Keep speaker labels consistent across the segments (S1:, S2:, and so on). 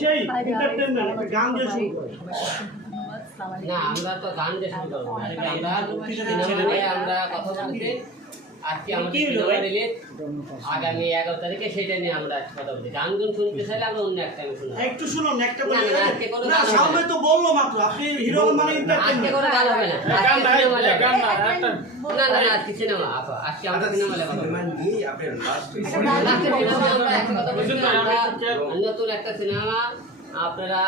S1: সেই entertainment, একটা গান দিয়ে শুরু করে।
S2: না আমরা তো গান দিয়ে শুরু করব না। আজকে আমরা সিনেমা আমরা কথা বলছি। আজকে আমাদের সিনেমা আগামী এগারো তারিখে সেটা নিয়ে আমরা কথা বলছি। গান গুন শুনতে চাইলে আমরা অন্য একটা আমি শুনব।
S1: একটু শুনুন একটা
S2: না, না, আজকে
S1: না
S2: গান হবে
S1: সামনে তো বলল মাত্র আপনি হিরো মানে
S2: আজকে কোনো গান হবে না।
S3: না,
S2: লেখা।
S3: না, একটা
S2: না না না, আজকে সিনেমা আপা আজকে আমরা সিনেমা লেখা
S4: সিনেমা নিয়েই আপনার
S2: নতুন একটা সিনেমা আপনারা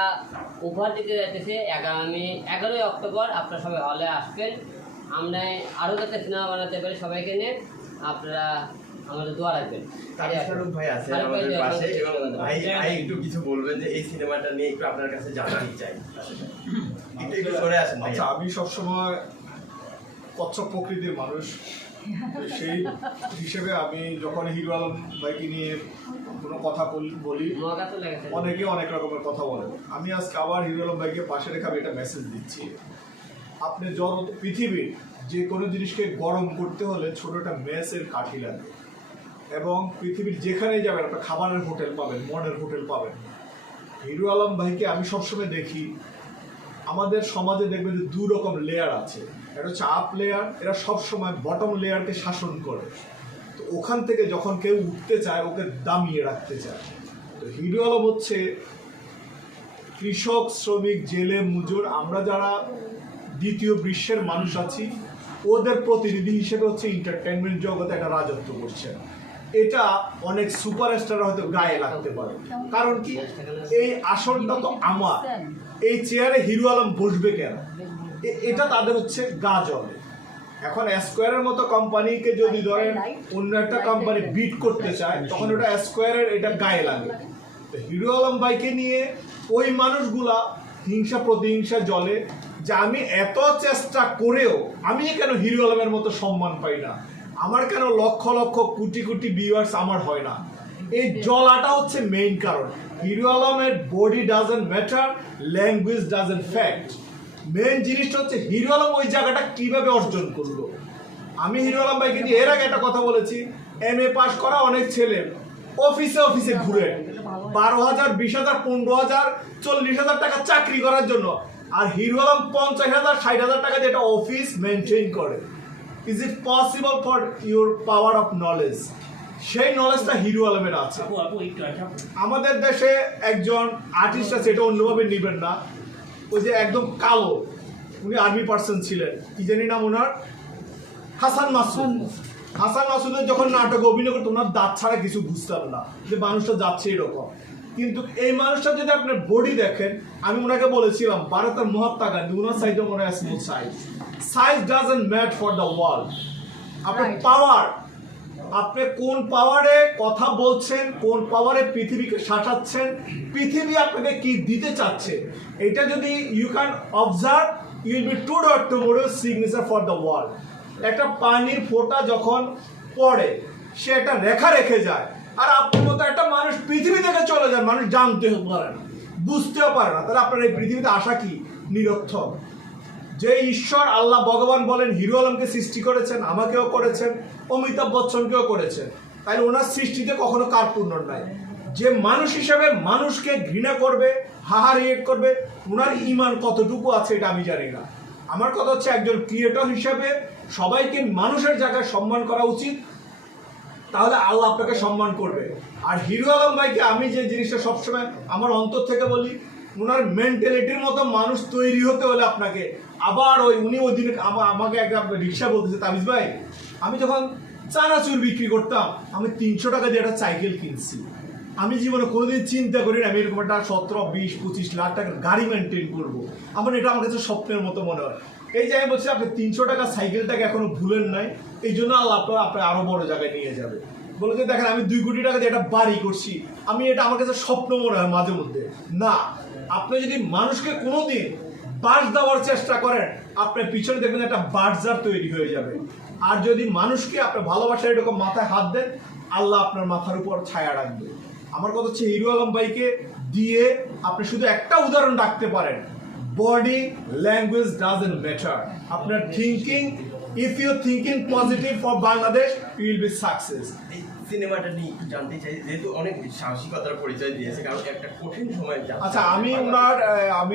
S2: উপহার দিতে যাইতেছে আগামী এগারোই অক্টোবর। আপনারা সবাই হলে আসবেন। আমরা আরও যাতে সিনেমা বানাতে পারি সবাইকে নিয়ে আপনারা আমাদের দোয়া রাখবেন।
S4: ভাই আছে
S2: ভাই
S4: আমাদের পাশে এবং ভাই ভাই একটু কিছু বলবেন যে এই সিনেমাটা নিয়ে একটু আপনার কাছে জানতে চাই একটু একটু সরে আসেন ভাই।
S3: আচ্ছা আমি সবসময় কচ্ছপ প্রকৃতির মানুষ। সেই হিসেবে আমি যখন হিরো আলম ভাইকে নিয়ে কোনো কথা বল- অনেকে অনেক রকমের কথা বলে। আমি আজকে আবার হিরো আলম ভাইকে পাশে রেখে আমি একটা মেসেজ দিচ্ছি। আপনি যত পৃথিবীর যে কোনো জিনিসকে গরম করতে হলে ছোট একটা মেসের কাঠি লাগে। এবং পৃথিবীর যেখানেই যাবেন একটা খাবারের হোটেল পাবেন মনের হোটেল পাবেন। হিরো আলম ভাইকে আমি সবসময় দেখি আমাদের সমাজে দেখবে যে দু রকম লেয়ার আছে। একটা হচ্ছে আপ লেয়ার এরা সবসময় বটম লেয়ারকে শাসন করে। তো ওখান থেকে যখন কেউ উঠতে চায়, ওকে দামিয়ে রাখতে চায়। তো হিরো আলম হচ্ছে কৃষক, শ্রমিক, জেলে, মজুর, আমরা যারা দ্বিতীয় বিশ্বের মানুষ আছি, ওদের প্রতিনিধি হিসেবে হচ্ছে এন্টারটেনমেন্ট জগতে একটা রাজত্ব করছে এটা অনেক সুপারস্টার হয়তো গায়ে লাগতে পারে। কারণ কি? এই আসনটা তো আমার। এই চেয়ারে হিরো আলম বসবে কেন? এটা তাদের হচ্ছে গা জলে। এখন স্কোয়ারের মতো কোম্পানিকে যদি ধরেন অন্য একটা কোম্পানি বিট করতে চায়, তখন ওটা স্কোয়ারের এটা গায়ে লাগে। তো হিরো আলম ভাইকে নিয়ে ওই মানুষগুলা হিংসা প্রতিহিংসা জলে যে আমি এত চেষ্টা করেও আমি কেন হিরো আলমের মতো সম্মান পাই না? আমার কেন লক্ষ লক্ষ কোটি কোটি ভিউয়ার্স আমার হয় না? এই জলাটা হচ্ছে মেইন কারণ। হিরো আলমের body doesn't matter language doesn't fact main জিনিসটা হচ্ছে হিরো আলম ওই জায়গাটা কীভাবে অর্জন করল? আমি হিরো আলম ভাইকে নিয়ে এর আগে একটা কথা বলেছি এম এ পাস করা অনেক ছেলে অফিসে অফিসে ঘুরে, বারো হাজার, বিশ হাজার, পনেরো হাজার, চল্লিশ হাজার টাকা চাকরি করার জন্য। আর হিরো আলম পঞ্চাশ হাজার, ষাট হাজার টাকা দিয়ে একটা অফিস মেনটেন করে। Is it possible for your power of knowledge সেই নলেজটা হিরো আলমের আছে। আমাদের দেশে একজন আর্টিস্ট আছে এটা অন্যভাবে নেবেন না। ওই যে একদম কালো উনি আর্মি পার্সন ছিলেন। কি জানি নাম ওনার? হাসান মাসুদ। হাসান মাসুদের যখন নাটকে অভিনয় করতো ওনার দাঁত ছাড়া কিছু বুঝতাম না। যে মানুষটা যাচ্ছে এরকম। কিন্তু এই মানুষটা যদি আপনার বডি দেখেন আমি ওনাকে বলেছিলাম ভারতের মহাত্মা গান্ধী ওনার সাইডে মনে হয় smooth size size doesn't matter for the world আপনার পাওয়ার আপনি কোন পাওয়ারে কথা বলছেন কোন পাওয়ারে পৃথিবীকে শাসাচ্ছেন পৃথিবী আপনাকে কি দিতে চাচ্ছে এটা যদি you can observe you'll be to dot tomorrow signature for the world একটা পানির ফোঁটা যখন পড়ে সে একটা রেখা রেখে যায় আর আপনার মতো একটা যায় মানুষ জানতে পারে না, বুঝতেও পারে না। তাহলে আপনার এই পৃথিবীতে আসা কি? নিরর্থক। যে ঈশ্বর আল্লাহ ভগবান বলেন, হিরো আলমকে সৃষ্টি করেছেন, আমাকেও করেছেন, অমিতাভ বচ্চনকেও করেছেন। তাই ওনার সৃষ্টিতে কখনো কার্পুণ্য নাই। যে মানুষ হিসেবে মানুষকে ঘৃণা করবে হাহা রিয়েট করবে, ওনার ইমান কতটুকু আছে এটা আমি জানি না। আমার কথা হচ্ছে একজন ক্রিয়েটর হিসেবে সবাইকে মানুষের জায়গায় সম্মান করা উচিত তাহলে আল্লাহ আপনাকে সম্মান করবে। আর হিরো আলম ভাইকে আমি যে জিনিসটা সবসময় আমার অন্তর থেকে বলি ওনার মেন্টালিটির মতো মানুষ তৈরি হতে হলে আপনাকে আবার ওই উনি ওই দিন আমা- আমাকে একটা রিক্সা বলতেছে, তাবিজ ভাই, আমি যখন চানাচুর বিক্রি করতাম, আমি তিনশো টাকা দিয়ে একটা সাইকেল কিনছি। আমি জীবনে কোনোদিন চিন্তা করি না, আমি এরকম একটা সতেরো, বিশ, পঁচিশ লাখ টাকার গাড়ি মেনটেন করব। আমার এটা আমার কাছে স্বপ্নের মতো মনে হয়। এই যে আমি বলছি, আপনি তিনশো টাকা সাইকেলটাকে এখনও ভুলেন নাই, এই জন্য আল্লাহ আপনার আপনার আরও বড় জায়গায় নিয়ে যাবে। বলে যে, দেখেন, আমি দুই কোটি টাকা দিয়ে একটা বাড়ি করছি, আমি এটা আমার কাছে স্বপ্ন মনে হয় মাঝে মধ্যে। না, আপনি যদি মানুষকে কোনোদিন বাস দেওয়ার চেষ্টা করেন আপনার পিছনে দেখবেন একটা বার্জার তৈরি হয়ে যাবে। আর যদি মানুষকে আপনার ভালোবাসার এরকম মাথায় হাত দেন, আল্লাহ আপনার মাথার উপর ছায়া রাখবে। আমার কথা হচ্ছে, হিরো আলম ভাইকে দিয়ে আপনি শুধু একটা উদাহরণ রাখতে পারেন। বডি ল্যাঙ্গুয়েজ ডাজেন্ট ম্যাটার আপনার thinking if you thinking positive for Bangladesh you will be success
S4: সিনেমাটা নিয়ে একটু জানতে চাই যেহেতু অনেক সাহসিকতার পরিচয় দিয়েছে কারণ একটা কঠিন সময়
S3: আচ্ছা আমি ওনার আমি